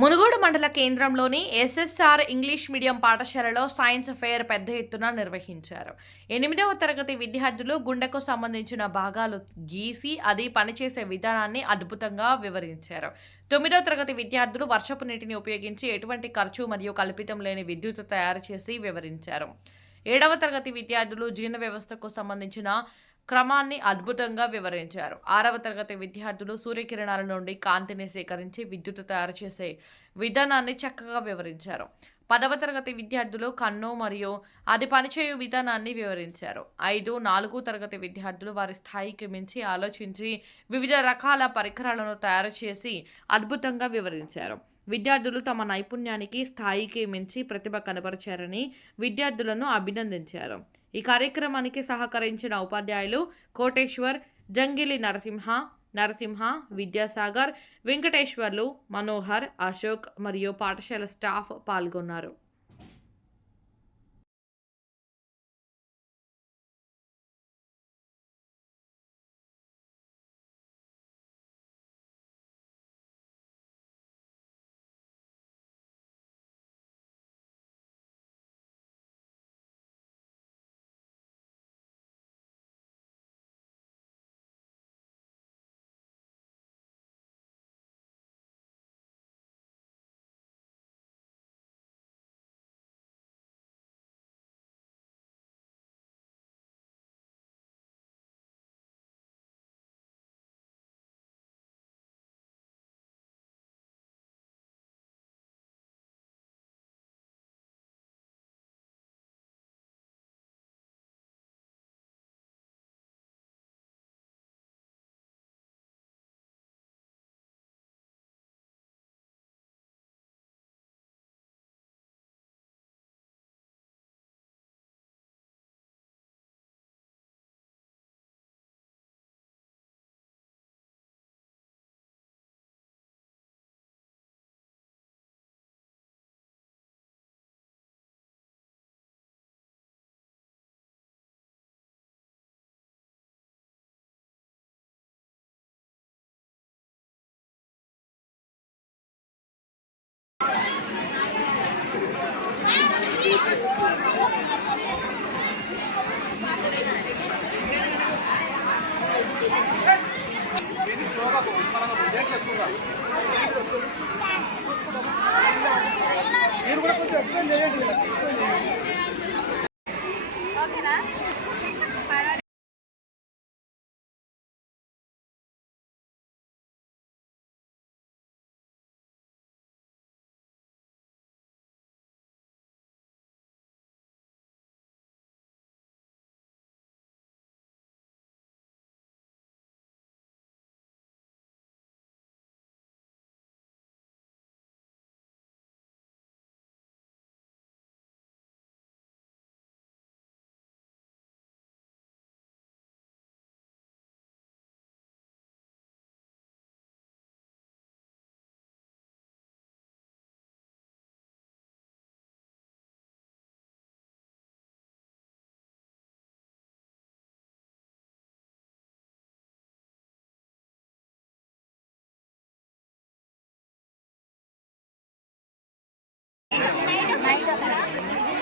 మునుగోడు మండల కేంద్రంలోని SSR English medium పాఠశాలలో సైన్స్ ఫెయిర్ పెద్ద ఎత్తున నిర్వహించారు. 8వ తరగతి విద్యార్థులు గుండెకు సంబంధించిన భాగాలు గీసి అది పనిచేసే విధానాన్ని అద్భుతంగా వివరించారు. 9వ తరగతి విద్యార్థులు వర్షపు నీటిని ఉపయోగించి ఎటువంటి ఖర్చు మరియు కల్పితం లేని విద్యుత్ తయారు చేసి వివరించారు. 7వ తరగతి విద్యార్థులు జీర్ణ వ్యవస్థకు సంబంధించిన క్రమాన్ని అద్భుతంగా వివరించారు. 6వ తరగతి విద్యార్థులు సూర్యకిరణాల నుండి కాంతిని సేకరించి విద్యుత్ తయారు చేసే విధానాన్ని చక్కగా వివరించారు. 10వ తరగతి విద్యార్థులు కన్ను మరియు అది పనిచేయు విధానాన్ని వివరించారు. 5, 4 తరగతి విద్యార్థులు వారి స్థాయికి మించి ఆలోచించి వివిధ రకాల పరికరాలను తయారు చేసి అద్భుతంగా వివరించారు. విద్యార్థులు తమ నైపుణ్యానికి స్థాయికి మించి ప్రతిభ కనబరిచారని విద్యార్థులను అభినందించారు. ఈ కార్యక్రమానికి సహకరించిన ఉపాధ్యాయులు కోటేశ్వర్, జంగిలి నరసింహ, విద్యాసాగర్, వెంకటేశ్వర్లు, మనోహర్, అశోక్ మరియు పాఠశాల స్టాఫ్ పాల్గొన్నారు. మీరు కూడా కొంచెం ఎక్స్ప్లెయిన్ చేయండి. ఓకేనా?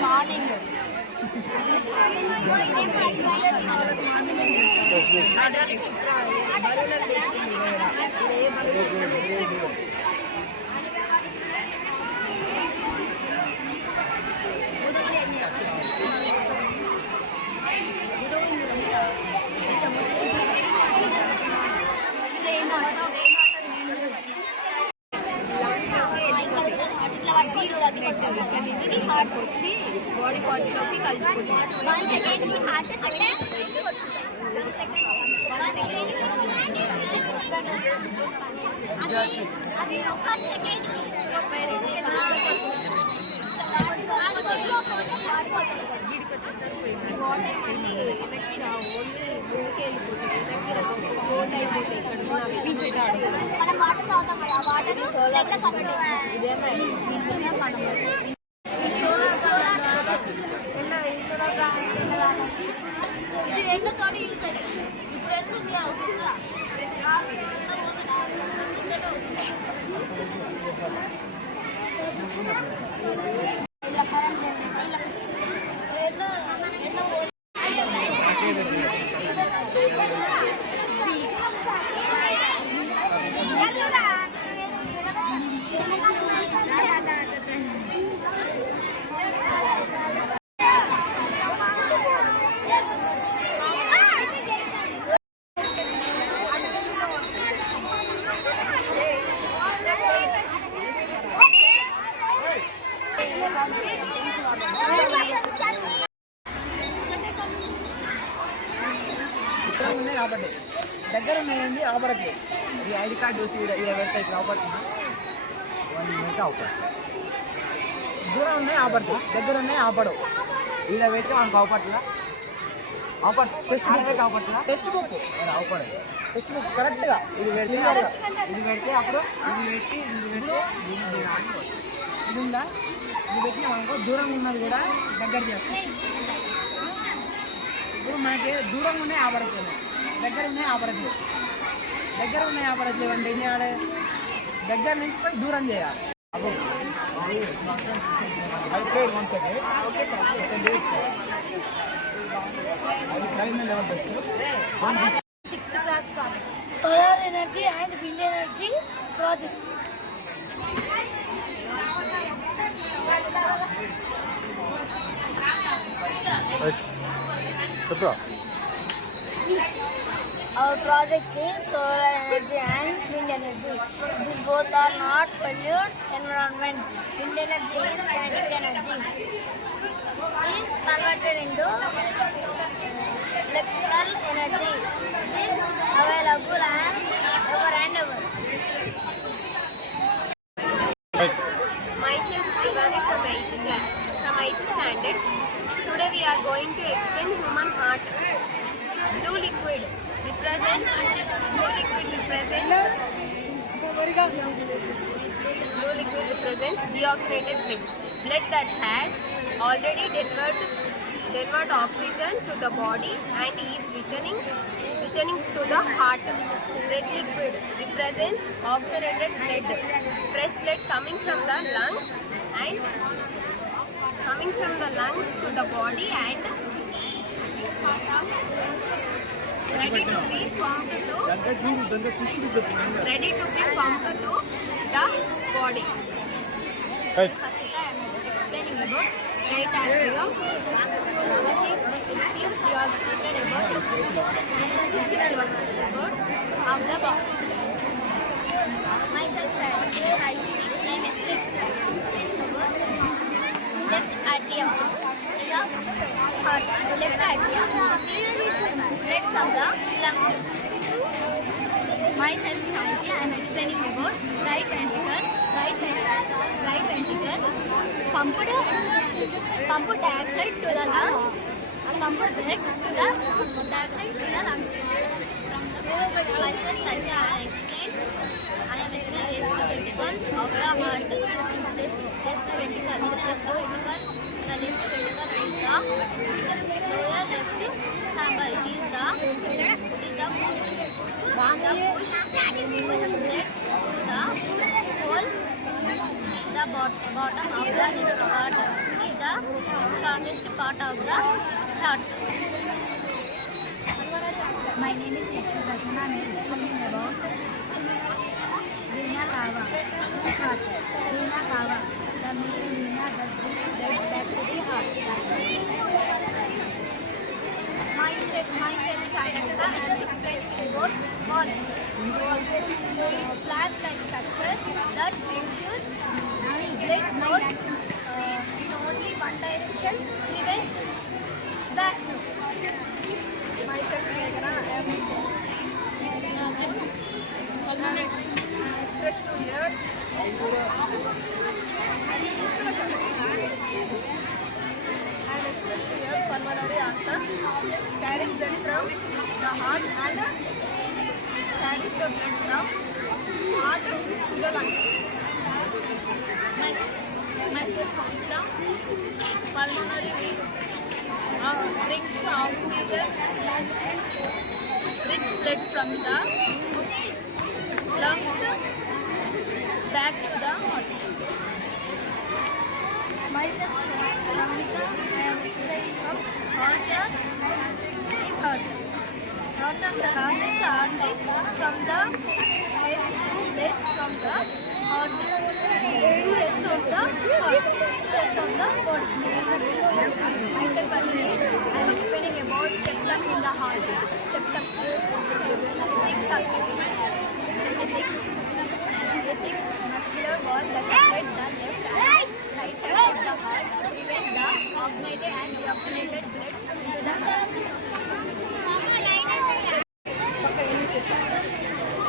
మార్నింగ్ ఇది హార్ట్ వచ్చి బాడీ పార్ట్స్ లోకి కలిసిపోతుంది. వీడికి వచ్చేసరికి పోయింది వాటర్ ఎఫెక్ట్ ఓన్లీ స్లోకి వెళ్ళిపోతుంది. క్లోజ్ అయిపోతాయి. ఇక్కడ బీచ్ అయితే ఆడుతుంది. మనం వాటర్ తాగుతాం కదా, వాటర్ ఇది రెండుతో యూజ్ అవుతుంది. ఇప్పుడు ఎందుకు వస్తుందా వస్తుంది ఉన్నాయి కాబట్టి దగ్గర ఉన్నాయండి ఆపడట్లేదు. ఈ ఐడి కార్డు చూసి ఇలా పెడతా ఇట్లా ఆపడుతున్నా 1 మినిట్ ఆపడు. దూరం ఉన్నాయి ఆపడతాయి, దగ్గర ఉన్నాయి ఆపడవు. ఇలా పెట్టి మనకు ఆపట్లా ఆపడు. టెక్స్ట్ బుక్ ఆపట్లా టెక్స్ట్ బుక్ ఆపడదు. టెక్స్ట్ బుక్ కరెక్ట్గా ఇది పెడితే ఇది పెడితే అప్పుడు ఇది పెట్టి ఇది ఉందా ఇది పెట్టినా మనకు దూరంగా ఉన్నది కూడా దగ్గర చేస్తాం. ఇప్పుడు మనకి దూరంగా ఉన్నాయి ఆపడట్లేదు, దగ్గర ఉన్నాయి ఆపడట్లేదు. దగ్గర ఉన్నాయి ఆపడట్లేదు అంటే ఏం చేయాలి? దగ్గర నుంచి పోయి దూరం చేయాలి. Sixth class project. Solar energy and wind energy project. Our project is solar energy and wind energy. These both are not pollute environment. Wind energy is kinetic energy. Is converted into electrical energy. This available and ever and ever. Myself Srivani from 8th class, from 8th standard. Today we are going to explain human heart. Blue liquid represents deoxygenated blood. Blood that has already delivered oxygen to the body and is returning to the heart. Red liquid represents oxygenated blood. Fresh blood coming from the lungs to the body and ready to be pumped to the body. First, I am explaining about right atrium. Receives deoxygenated about of the body. Myself, I am explaining about left atrium. The heart. Left atrium receives blood from the lungs. Myself, Santi, I am explaining about right ventricle. Right ventricle pumped dioxide to the lungs. Pumped blood to the dioxide to the lungs. Myself, Santi, I am explaining left ventricle of the heart. Left ventricle. The left ventricle is the lower left chamber. It is the push blood to the hole. It is the bottom of the left heart. It is the strongest part of the heart. My name is Yakshi Prasanna. I am explaining about Vena Cava. Heart. Vena Cava. The main vena that brings blood back to the heart. Myself, I am explaining about valves. Flat-like structure that ensures blood flow in only one direction, prevents backflow. Myself, I am expressed to here. Pulmonary artery carrying blood from the heart and carries the blood from heart to the lungs. Myself from pulmonary brings oxygen, rich blood from the lungs back to the heart. Myself, Ramika. I am explaining from Horta. Horta, the largest artery from the heads to legs from the heart to rest of the heart, to rest of the body. Myself, I am explaining about septum in the heart. Septum. Ethics, muscular wall that separates the left and right side of the heart to prevent the oxygenated and deoxygenated blood into the heart.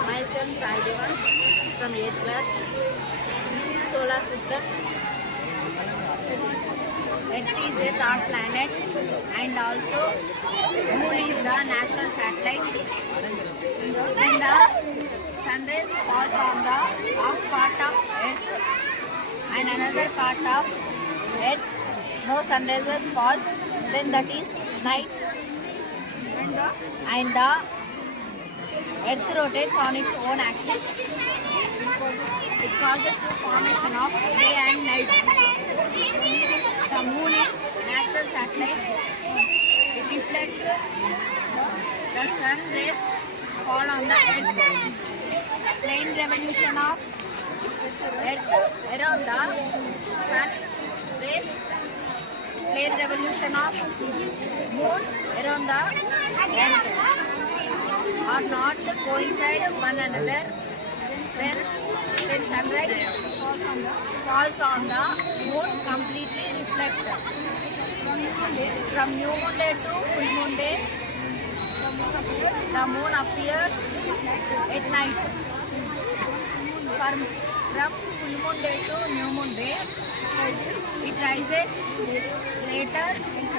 Myself, Saidevan from 8th class. This is solar system. Earth is a third planet and also Moon is the national satellite. When the sun rays falls on the half part of Earth and another part of Earth, no sun rays falls, then that is night. And the Earth rotates on its own axis. It causes the formation of day and night. The moon is natural satellite. It reflects the sun rays fall on the earth. Plane revolution of earth around the sun rays. Plane revolution of moon around the earth are not coincide one another. When sunrise falls on the moon, completely reflects. From new moon day to full moon day, the moon appears at night. From full moon day to new moon day, it rises later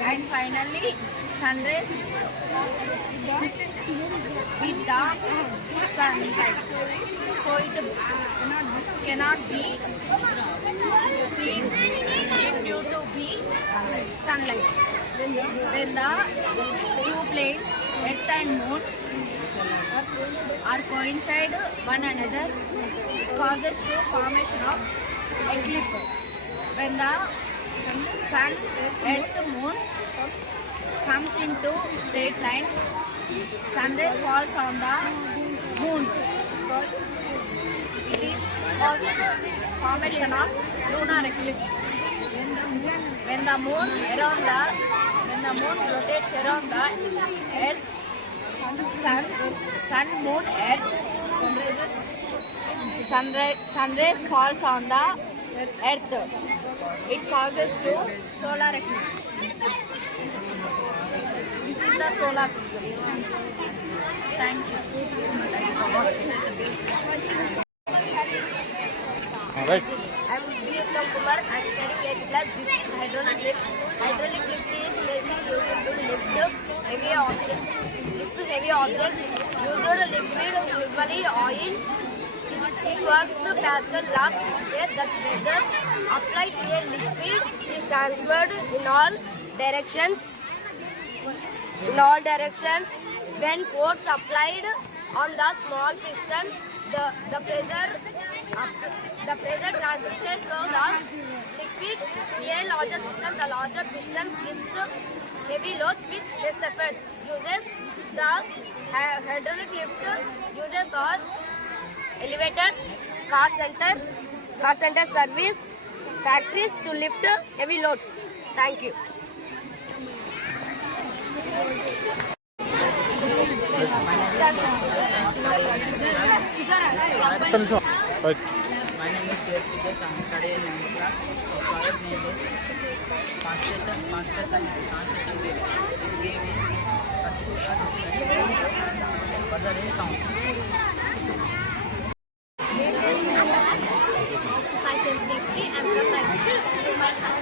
and finally sunrise with the sunlight. So it cannot be seen due to be sunlight. When the two planes, Earth and Moon, are coincide one another, causes to formation of eclipse. When the Sun, Earth, Moon comes into straight line, sunrise falls on the Moon. It is causes formation of lunar eclipse. When the moon rotates around the earth, sun, moon, earth, sunrise falls on the earth. It causes to solar eclipse. This is the solar system. Thank you. Right. I am Vietnam Kumar. I am studying 8th class. This is hydraulic lift. Hydraulic lift is machine used to lift heavy objects. Lifts heavy objects. Usually liquid, usually oil. It works Pascal law, which states that pressure applied to a liquid is transferred in all directions. When force applied on the small piston, the pressure transmitted to the liquid. In a larger piston, the larger piston gives heavy loads with less effort. Uses the hydraulic lift uses are elevators, car center service, factories to lift heavy loads. Thank you. Right. My name is Seth Tejas. I'm studying in 9th class. Our product name is Constellation Game. This game is puzzle is sound. Myself Dipti, I'm from 9th class. Myself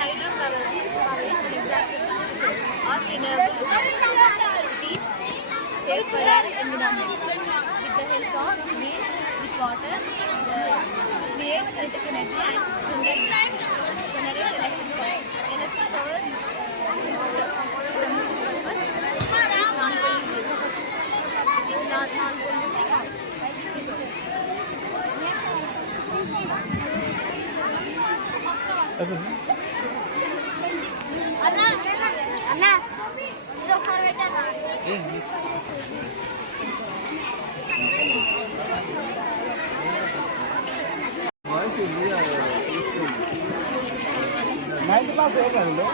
hydropower is inexhaustible or renewable resources. It is safe for our environment. With the help of wind, with water, create kinetic energy and generate electricity. Electric power domestic purpose is non-polluting. It is not non-polluting. It is అన్నా ఇది ఒకసారి పెట్టాను ninth class అయిపోయింది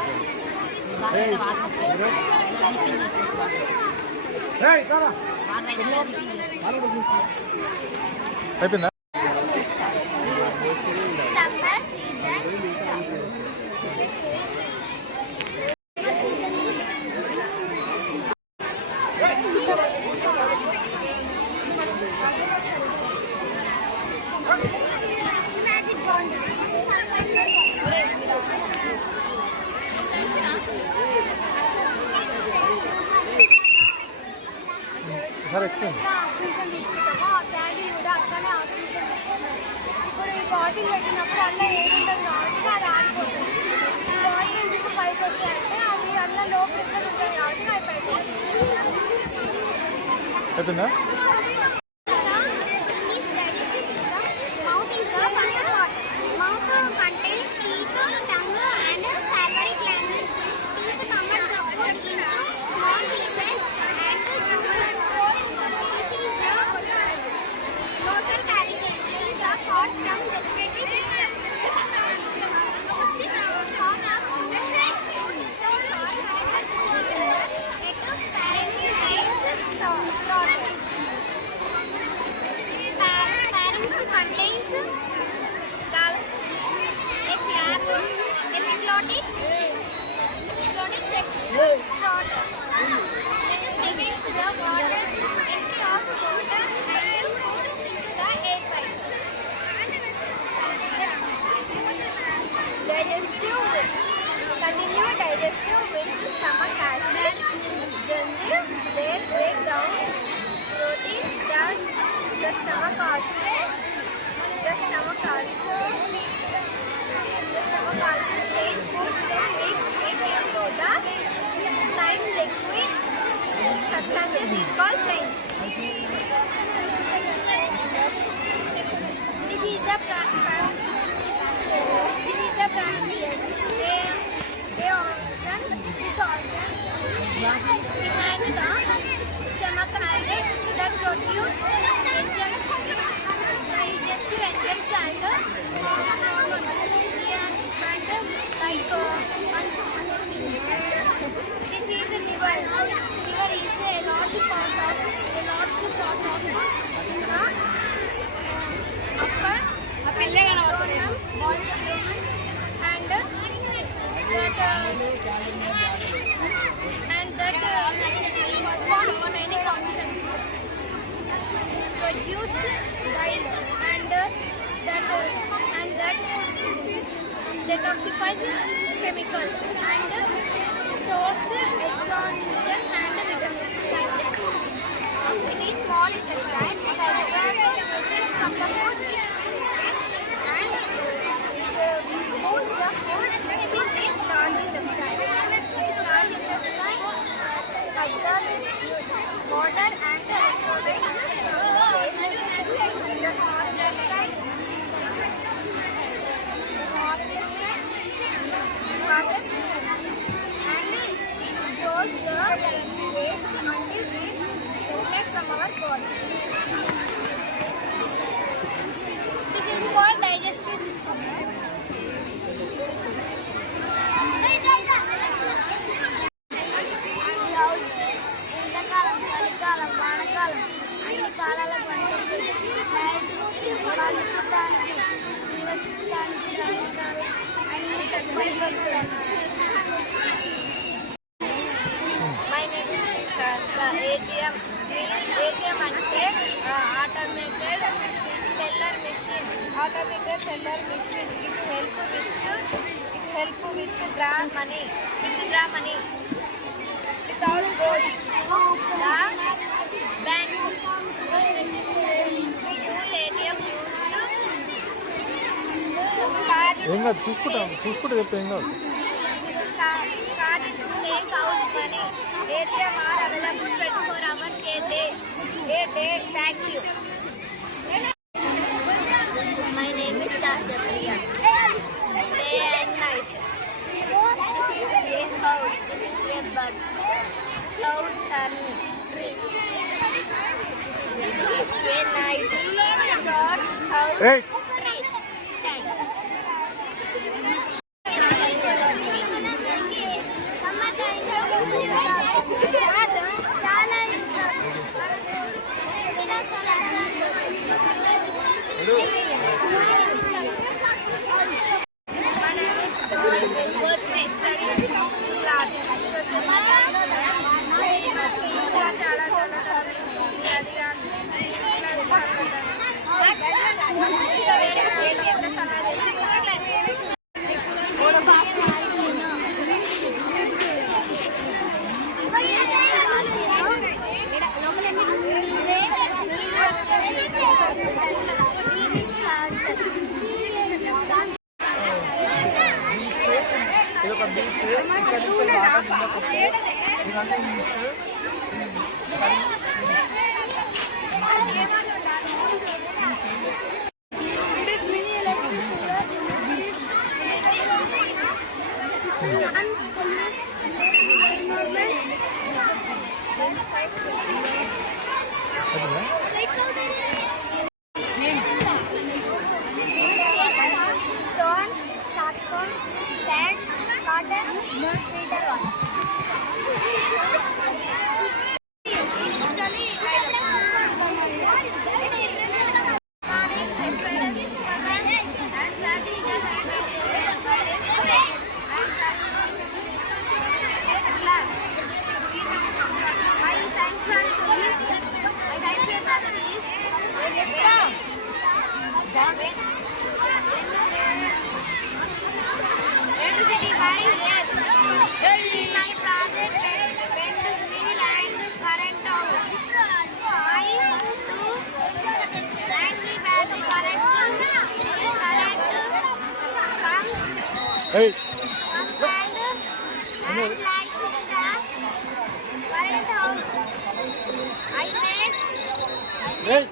అయిపోయిందా summer season magic bond sir explain oxygen తీసుకుంటాము ఆ candle కూడా అట్లానే ఆక్సిజన్ తీసుకుంటాము ఇప్పుడు ఈ బాటిల్ పెట్టినప్పుడు అల్ల ఏది ఉంటుంది కాబట్టి అది ఆడిపోతుంది ఈ బాటిల్ ఎందుకు పైకి వస్తాయంటే అవి అల్ల లో ప్రెషర్ ఉంటుంది కాబట్టి అవి పైకి వస్తాయి అయిపోయిందా In this digestive system, mouth is the first part. Mouth contains teeth, tongue, and salivary glands. Teeth convert the food into small pieces and juices. This is the nasal cavity. It is the part from respiratory system. Two systems are connected to each other at pharynx throat. Pharynx contains a flap, epiglottis, throat. It prevents the water entry of water and food into the air pipe. Digestive continue digestive with stomach acid. Enzymes they break down proteins that the stomach also change food to mix it into the slime liquid substances is called change. This is the pancreas. They organ this organ behind the stomach and that produce enzymes, digestive enzymes and this is the liver. Liver is a large part of upper abdomen, and that performs many functions. Produce bile and that detoxifies chemicals and stores oxygen and vitamins. In the small intestine, it absorbs nutrients from the food and moves the food in this large intestine. This large intestine absorbs water and electrolytes from the waste. The small intestine passes and stores the waste until we eliminate from our body. This is called digestive system. ఎండాకాలం చలికాలం వానకాలం అన్ని కాలాల పంటలు వాళ్ళు చూడడానికి నివసించడానికి రమ్మంటారు అన్ని పనికి వస్తారు. My name is Sasha. ATM అంటే automated teller machine. Automated teller machine. It help with withdraw money without going to the bank. We use ATM ఏం కాదు చూసుకుంటే చెప్తే ఏం కాదు card to take out money. ATM are available 24 hours a day. Thank you. My name is Sasha. Day and bird. Cloud turning. Trees. When night thought house. Hey. Trees. Tank. Summer time చాలా ఇది ఒక beach. ఇక్కడ నుంచి water కిందకు వస్తాయి. ఇదంతా hills. stones, shotgun, sand, cotton, filter water. Hey. Hey.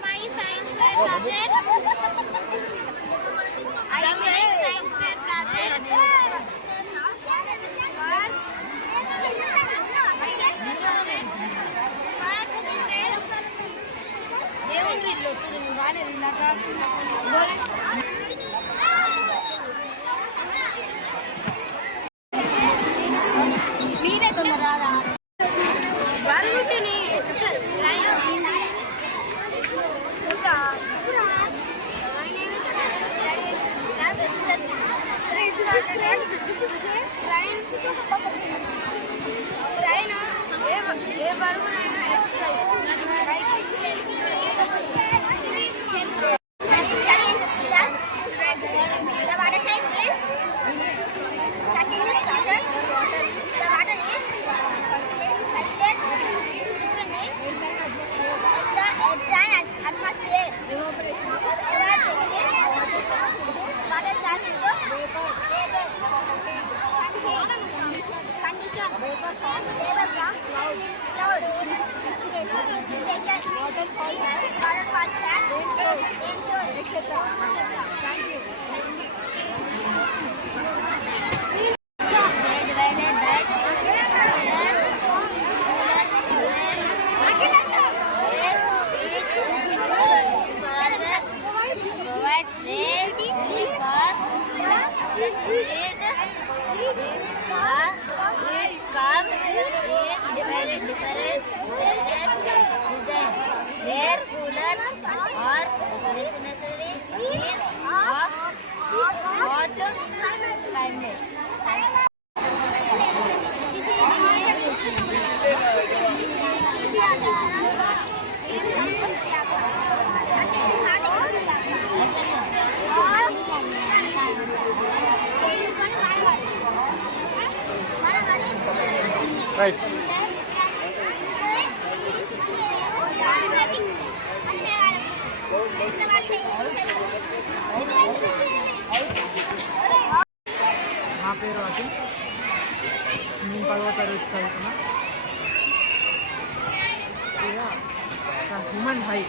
Air coolers are necessary in hot climate. Right. నా పేరు అఖిల్. నేను 10వ తరగతి చదువుతున్నా. ఇక human eye,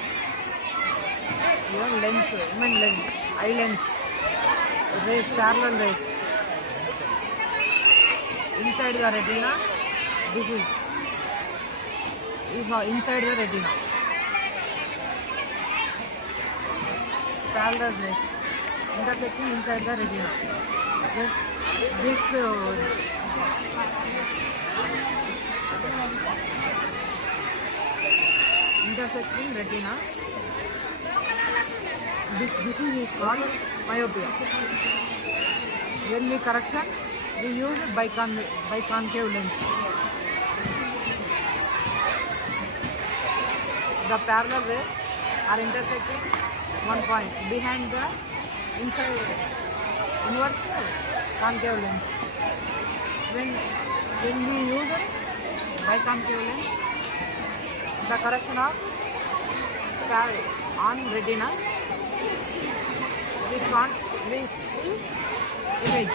lens, human lens, eye lens, rays, parallel rays. Inside the retina This is now inside the retina. Parallel rays intersecting inside the retina. Then this intersecting retina. This disease is called myopia. When we correction, we use biconcave lens. The parallel rays are intersecting one point behind the inverse concave lens. When we use biconcave lens, the correction of on retina, we can't see image.